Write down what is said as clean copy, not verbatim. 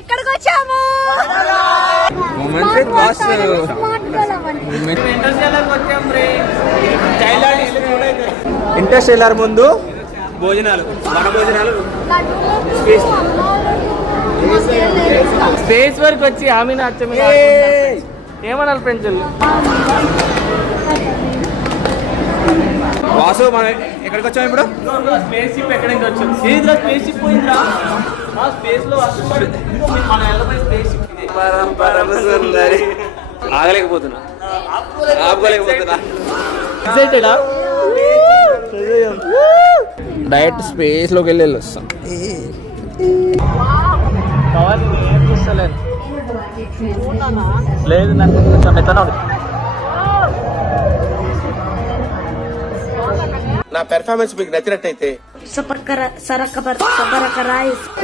ఎక్కడికి వచ్చాము? ఇంటర్స్టెల్లార్ ముందు భోజనాలు, మన భోజనాలు. స్పేస్ వరకు వచ్చి ఆమెను అచ్చమి ఏమన్నారు ఫ్రెండ్స్? వాసు మనం ఎక్కడికి వచ్చాము ఇప్పుడు? స్పేస్ షిప్ ఎక్కడి నుంచి వచ్చాం? స్పేస్ షిప్ పోయిందిరా, స్పేస్ లో మన వెళ్ళబోయే స్పేస్ షిప్ సుందరి. ఆగలేకపోతున్నా, ఆపుకోలేకపోతున్నా. ఎక్సైటెడా? డైరెక్ట్ స్పేస్ లోకి వెళ్ళి వస్తాం. ఏం చూస్తలేదు, లేదు నాకు కొంచెం మెత్తనా ఉంది. నా పెర్ఫార్మెన్స్ మీకు నచ్చినట్టయితే